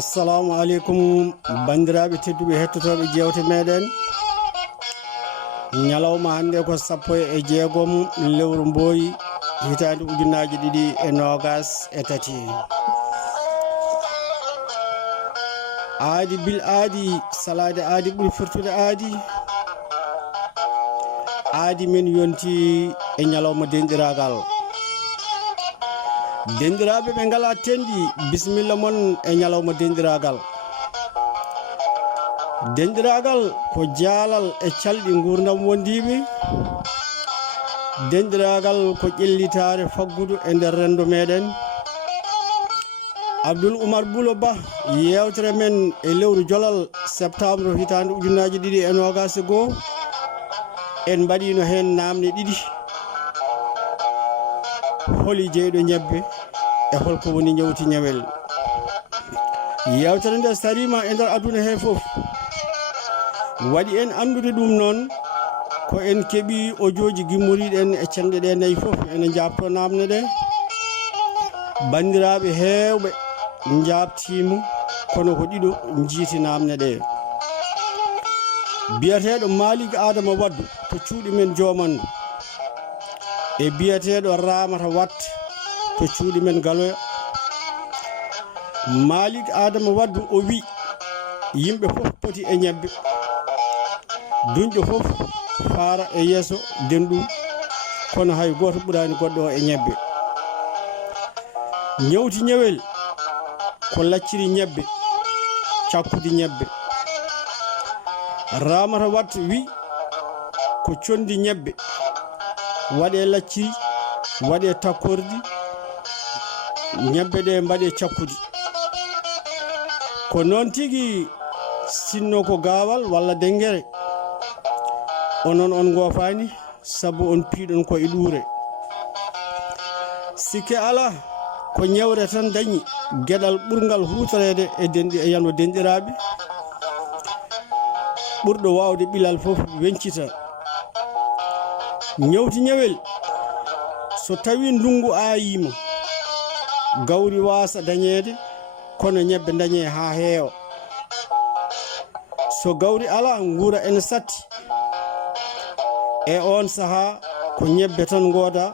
assalamu alaikum bandiraɓe tedduɓe hettotoɓe jewte meɗen ñalawma hande ko 16 lewru mboyi hitande ujunnaje 2023 aadi bil aadi salade aadi ɓuuri firtude aadi men yonti e ñalawma dendiraagal dendiraaɓe ɓe ngala tendi bisimilla mon e ñalawma dendiraagal ko jaalal e calɗi gurdam wondiɓe dendiraagal ko ƴellitare faggudu e nder rendo meɗen Abdoul Oumar Boulo Ba yewtere men e lewru jolal septembre hitande ujunnaje 2021 en mbaɗino hen namde ɗiɗi holi jeyɗo ñebbe e holko woni ñewti ñewel yewtere nde sarima e nder aduna he foof waɗi en andude ɗum noon ko en keeɓi ojoji gimmoriɗen e cenɗe ɗe nayyi foof ene jabto namde ɗe bandiraɓe hewɓe jabtimu kono ko ɗiɗo jiiti namde ɗe biyeteɗo Malick Adama Waddu to cuuɗi men jomandu e biyeteɗo Ramata Wat to cuuɗi men Galoya Malick Adama Waddu o wi yimɓe fof poti e ñebbe duñƴo fof faara e yeeso denɗum kono hay goto ɓurani goɗɗo o e ñebbe ñewti ñewel ko lacciri ñebbe cakkudi ñebbe Ramata Wat wi ko condi ñebbe waɗe lacciri waɗe takkordi ñebbe ɗe mbaɗe cakkudi ko noon tigui sinno ko gawal walla dengere onon on gofani sabu on piiɗon ko e ɗuure sikke ala ko ñewre tan dañi gueɗal ɓurgal hutorede e yanno denɗiraɓe ɓurɗo wawde ɓilal foof wencita ñewti ñewel so tawi ndungu ayima gawri wasa dañede kono ñebbe dañe ha heewa so gawri ala guura ene satti e on saaha ko ñebbe tan goda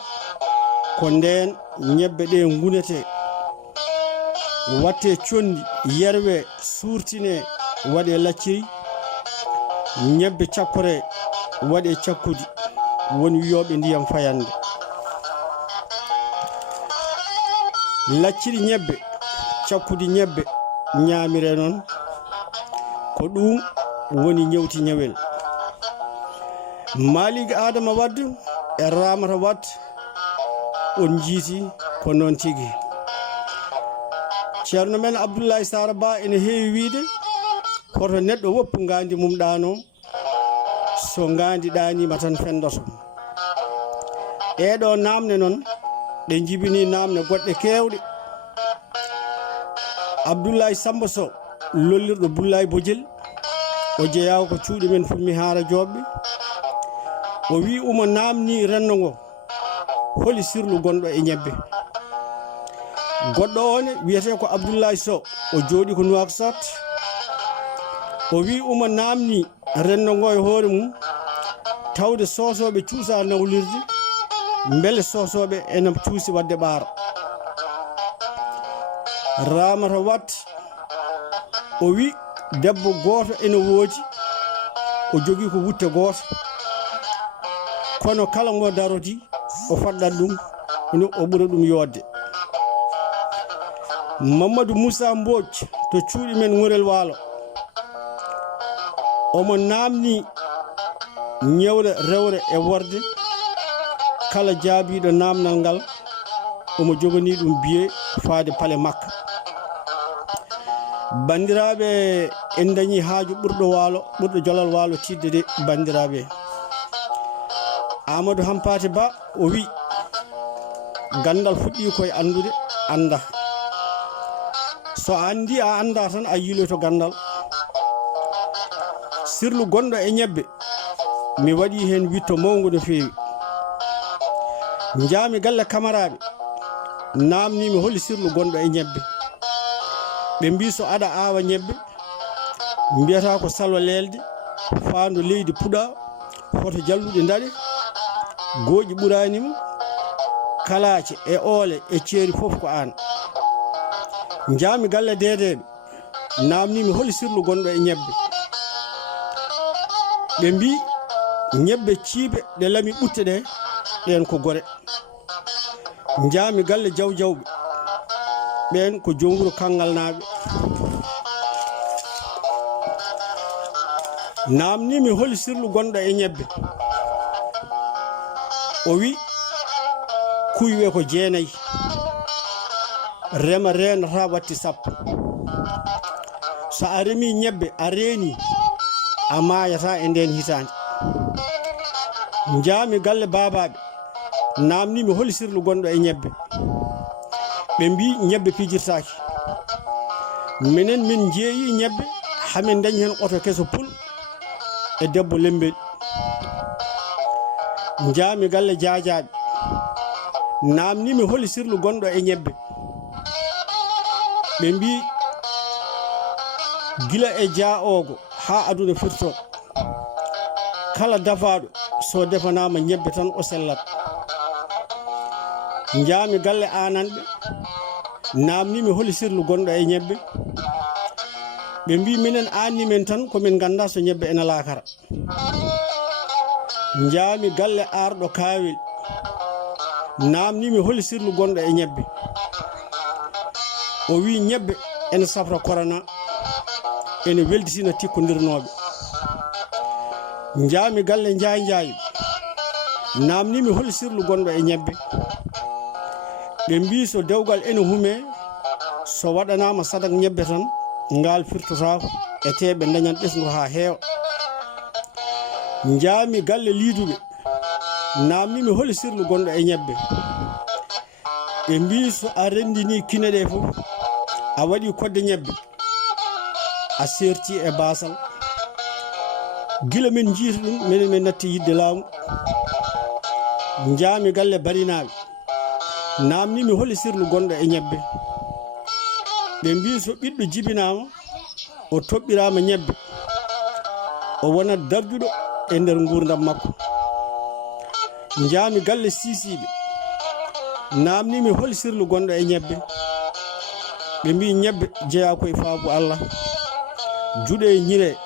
ko nden ñebbe ɗe gunete watte condi yerwe surtine waɗe lacciri ñebbe cakkore waɗe cakkudi woni wiyoɓe ndiyam fayande lacciri ñebbe cakkudi ñebbe ñamire noon ko ɗum woni ñewti ñewel Malick Adama Waddu e Ramata Wat on jiiti ko noon tigui ceerno men Abdoulaye Sara Ba ene heewi wiide hoto neɗɗo woppu ngandi mum ɗano so ngandi ɗanima tan fendoto ɗeɗo namne noon ɗe jibini namne goɗɗe kewɗe Abdoulaye Samba Sow lollirɗo Boulaye Bodiel o jeeyaw ko cuuɗi men fummi haara joɓɓe o wi uma namni renno ngo holi sirlu gonɗo e ñebbe goɗɗo one wiyete ko Abdoulaye Sow o jooɗi ko Nouakchott o wi uma namni renno ngo e hoore mum tawde sosoɓe cuusa nawlirde beele sosoɓe ene cuusi wadde ɓaaro Ramata Wat o wi debbo goto ene woodi o jogui ko wutte goto kono kala ngo daroti o faddat ɗum o ɓuura ɗum yodde Mamadou Moussa Mbodj to cuuɗi men Ŋurel Waalo omo namni ñewre rewre e worde kala jaabiɗo namnal ngal omo jogani ɗum biye faade paale makka bandiraɓe en dañi haaju ɓurɗo jolal waalo tidde de bandiraɓe Amadou Hampate Ba o wi gandal fuɗɗi koye andude anda so andi a anda tan a yiloto gandal sirlu gonɗo e ñebbe mi waɗi hen witto mawgo no feewi Njaami galle kamaraɓe namnimi holi sirlu gonɗo e ñebbe. Ɓe mbi so aɗa awa ñebbe mbiyata ko salwa lelde faando leydi puɗa hoto jalluɗe daɗe gooƴi ɓuranima kalace e oole e ceeri fof ko an. Njaami galle dedeɓe namnimi holi sirlu gonɗo e ñebbe. Ɓe mbi ñebbe ciibe ɗe lami ɓutte ɗe ɗen ko gore. Njaami galle jawjawɓe ɓen ko joom wuro kangal naɓe. Namnimi holi sirlu gonɗo e ñebbe. O wi kuywe ko 9 rema renata watti 10. So a remi ñebbe a reeni a mayata e nden hitande. Njaami galle babaɓe namnimi holi sirlu gonɗo e ñebbe. Ɓe mbi ñebbe pijirtaki. Minen min jeeyi ñebbe hamin dañi hen oto keso pul e debbo lembel. Njaami galle jaajaɓe namnimi holi sirlu gonɗo e ñebbe. Ɓe mbi gila e jaogo ha aduna firto kala dafaɗo so defanama ñebbe tan o sellat. Njaami galle ananɓe namnimi holi sirlu gonɗo e ñebbe. Ɓe mbi minen anni men tan komin ganda so ñebbe ena lakara. Njaami galle arɗo kaawel namnimi holi sirlu gonɗo e ñebbe. O wi ñebbe ene safra korona ene welditina tikkodirnoɓe. Njaami galle njaayi namnimi holi sirlu gonɗo e ñebbe. Ɓe mbi so dewgal ene hume so waɗanama sadak ñebbe tan ngal firtotako e teɓe dañan ɓesgu ha heewa. Njaami galle liiduɓe namnimi holi sirlu gonɗo e ñebbe. Ɓe mbi so a rendini kine ɗe fof a waɗi kodde ñebbe a serti e basal. Gila min jiita ɗum minen min natti yidde laamu. Njaami galle barinaɓe namnimi holi sirlu gonɗo e ñebbe. Ɓe mbi so ɓiɗɗo jibinama o toɓɓirama ñebbe o wonat darjuɗo e nder gurdam makko. Njaami galle sisiɓe namnimi holi sirlu gonɗo e ñebbe. Ɓe mbi ñebbe jeeya koye faabu Allah juuɗe ñire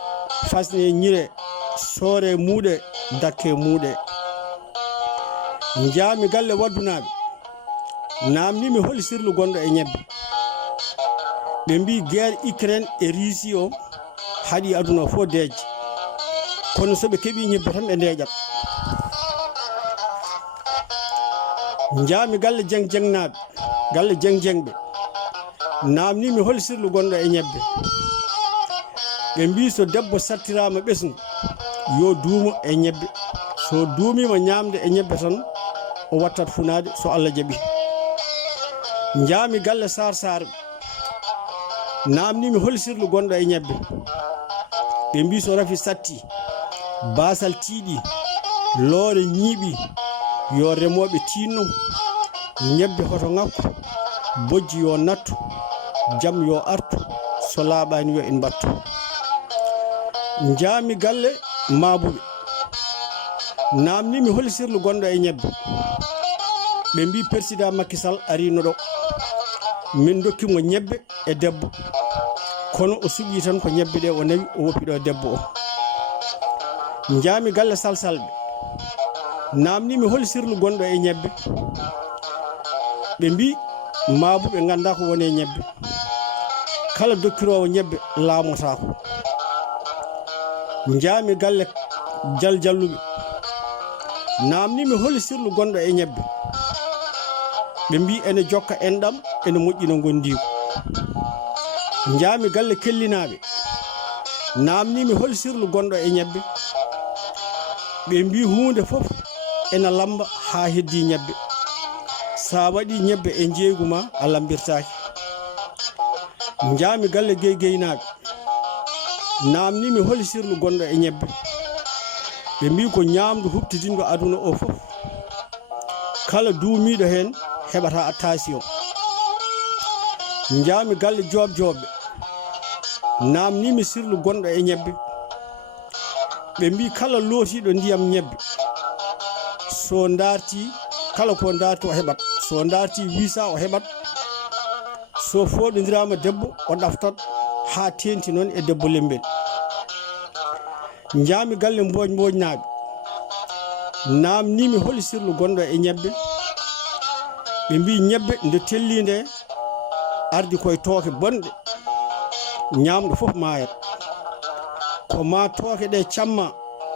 fasne ñire soore muuɗe dakke muuɗe. Njaami galle waddunaɓe namnimi holi sirlu gonɗo e ñebbe. Ɓe mbi guerre Ukraine e Russie o haɗi aduna fo deeje kono soɓe keeɓi ñebbe tan ɓe ndeeƴat. Njaami galle jeng-jengnaɓe galle jeng-jengɓe namnimi holi sirlu gonɗo e ñebbe. Ɓe mbi so debbo sattirama ɓesgu yo duumo e ñebbe. So duumima ñamde e ñebbe tan o wattat funade so Allah jaaɓi. Njaami galle sarsarɓe namnimi holi sirlu gonɗo e ñebbe. Ɓe mbi so rafi satti basal tiiɗi loore ñiiɓi yo remoɓe tinno ñebbe hoto ngakku bojji yo nattu jam yo artu so laaɓani yo en battu. Njaami galle maabuɓe namnimi holi sirlu gonɗo e ñebbe. Ɓe mbi président Macky Sall arino ɗo min dokkimo ñebbe e debbo kono o suɓi tan ko ñebbe ɗe o nawi o woppiɗo debbo o. Njaami galle salsalɓe namnimi holi sirlu gonɗo e ñebbe. Ɓe mbi maabuɓe ganda ko woni e ñebbe kala dokkirowo ñebbe laamotako. Njaami galle jaljalluɓe namnimi holi sirlu gonɗo e ñebbe. Ɓe mbi ene jokka enɗam ene moƴƴina gondiko. Njaami galle kellinaɓe namnimi holi sirlu gonɗo e ñebbe. Ɓe mbi hunde fof ena lamba ha heddi ñebbe. Sa waɗi ñebbe e jeeygu ma a lambirtaki. Njaami galle geygeynaɓe namnimi holi sirlu gonɗo e ñebbe. Ɓe mbi ko ñamdu huptidingo aduna o fof kala duumiɗo hen heɓata attention. Jaami galle jobjoɓe namnimi sirlu gonɗo e ñebbe. Ɓe mbi kala lootiɗo ndiyam ñebbe so darti kala ko darti o heɓat, so darti 800 o heɓat, so foɗodirama debbo o ɗaftat ha tenti noon e debbo lembel. Jaami galle mboƴnaɓe namnimi holi sirlu gonɗo e ñebbe. Ɓe mbi ñebbe nde tellinde ardi koye tooke bonɗe ñamɗo fof mayat, ko ma tooke ɗe camma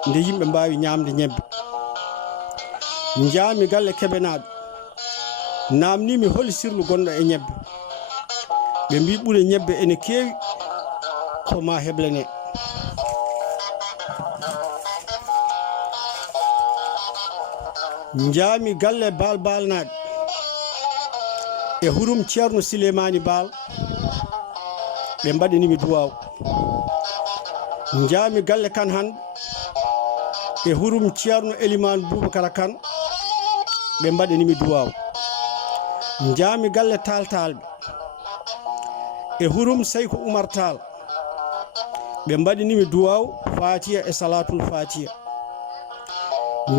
nde yimɓe mbawi ñamde ñebbe. Jaami galle keɓenaɓe namnimi holi sirlu gonɗo e ñebbe. Ɓe mbi ɓuure ñebbe ene keewi ko ma heblane. Jaami galle balnaɓe e hurum ceerno Silemani Baal. Ɓe mbaɗinimi duwaw. Jaami galle kan hande e hurum ceerno Elimane Boubacara Kane. Ɓe mbaɗinimi duwaw. Jaami galle taltalɓe e hurum Seyko Oumar Tall. Ɓe mbaɗinimi duwaw Fatiha e salatul Fatiha.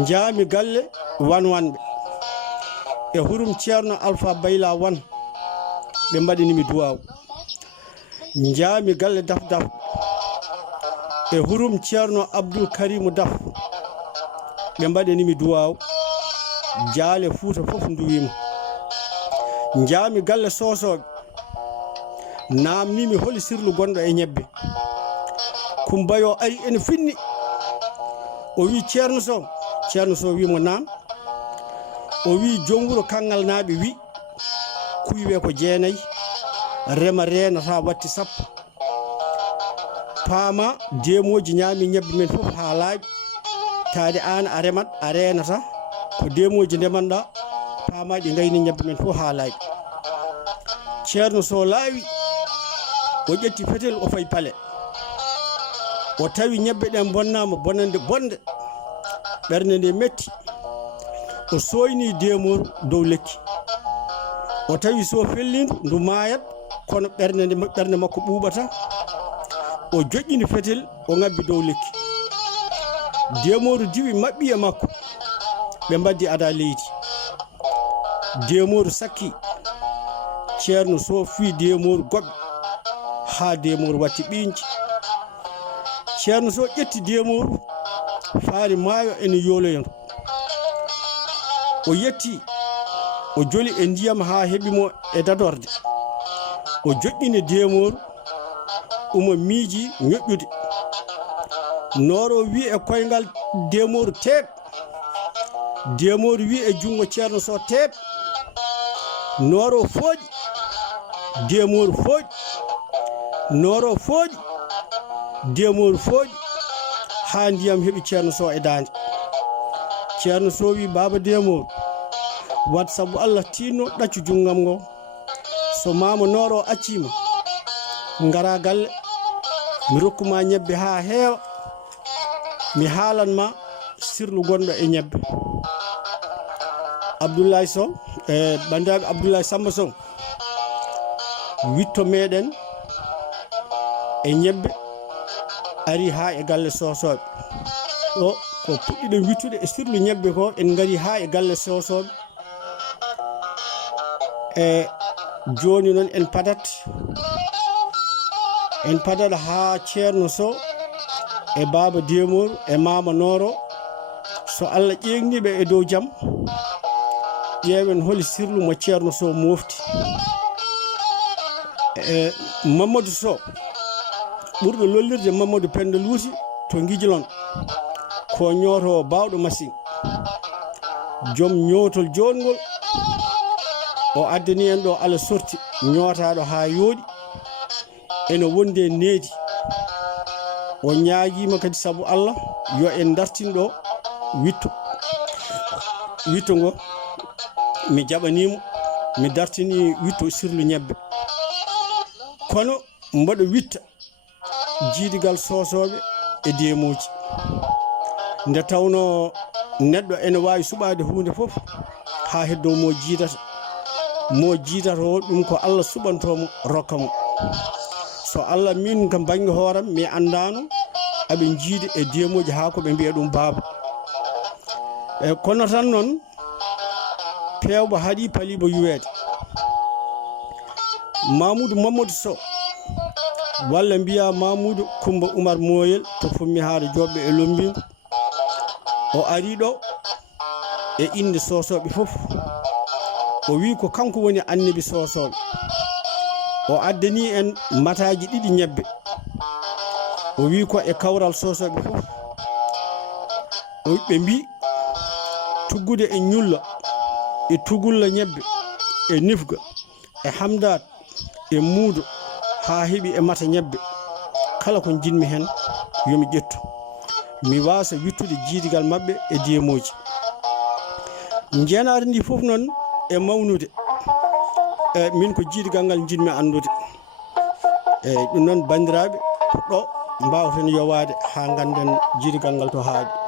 Jaami galle wanwanɓe e hurum ceerno Alpha Bayla Wan. Ɓe mbaɗinimi duwaw. Jaami galle daf e hurum ceerno Abdoul Karimu Daf. Ɓe mbaɗinimi duwaw. Jaale Fuuta fof nduwima. Jaami galle sosoɓe namnimi holi sirlu gonɗo e ñebbe. Kumbayo ari ene finni o wi ceerno so wimo nam. O wi joom wuro Kangal naaɓe wi kuywe ko 9 rema renata watti 10 paama demoji ñaami ñebbe men fof ha laaɓi taade an a remat a renata ko demoji ndemanɗa paama ɗi gayni ñebbe men fof ha laaɓi. ceerno so laawi o ƴetti fetel o fayi pale o tawi ñebbe ɗen bonnama bonande bonde ɓernde nde metti o soyni demoru dow lekki o tawi so fellindu ndu mayat kono ɓernde makko ɓuuɓata o joƴƴini fetel o ngabbi dow lekki demoru diwi maɓɓi e makko ɓe mbaddi ada leydi demoru sakki ceerno so fi demoru goɓɓe ha demoru watti ɓinci ceerno so ƴetti demoru faari maayo ene yoloyno o yetti o joli e ndiyam ha heɓimo e dadorde o joƴƴini demoru omo miiji ñoƴƴude noro wi e koyngal demoru teeb demoru wi e jungo ceerno so teeb noro fooƴi demoru fooƴi noro fooƴi demoru fooƴi ha ndiyam heɓi ceerno so e dande ceerno so wi baba demoru wat sabu Allah tinno ɗaccu junggam ngo so mama noro accima ngara galle mi rokkuma ñebbe ha heewa mi haalanma sirlu gonɗo e ñebbe. Abdoulaye Sow e bandaɓe Abdoulaye Samba Sow witto meɗen e ñebbe ari ha e galle sosoɓe o ko puɗɗiɗo wittude e sirlu ñebbe ko en gari ha e galle sosoɓe e joni noon en padat ha ceerno so e baba demoru e mama noro so Allah ƴeŋniɓe e dow jaam ƴeewen holi sirlu mo ceerno so mofti e Mamadou Sow ɓurɗo lollirde Mamadou Penda Louti to Guijlon ko ñooto bawɗo machine joom ñootol jongol o addani en ɗo ala sorti ñootaɗo ha yooɗi ene wonde needi o ñaaguima kadi sabu Allah yo en dartin ɗo witto ngo mi jaɓanimo mi dartini witto sirlu ñebbe kono mbaɗo witta jiidigal sosoɓe e demoji nde tawno neɗɗo ene wawi suɓade hunde fof ha heddo mo jiidata o ɗum ko Allah suɓantomo rokka mo. So Allah min kam banggue hooram mi andano aɓe jiidi e deemoji ha ko ɓe mbiya ɗum baaba. Kono tan noon pewbo haaɗi palibo yuweede. Mamadou Sow walla mbiya Mamadou Coumba Oumar Moyel to fummi haade joɓɓe e lombingo, o ari ɗo e inde sosoɓe fof. O wi ko kanko woni annabi sosoɓe. O addani en mataji ɗiɗi ñebbe. O wi ko e kawral sosoɓe fof ɓe mbi tuggude e ñulla e tugulla ñebbe e nifga e hamdad e muudo ha heeɓi e mata ñebbe, kala ko jinmi hen yomi ƴettu mi wasa wittude jiidigal mabɓe e deemoji. Jeenaare ndi fof noon e mawnude min ko jiidigal ngal jinmi andude. Ɗum noon bandiraɓe ɗo mbawten yowade ha ganden jiidigal ngal to haaɗi.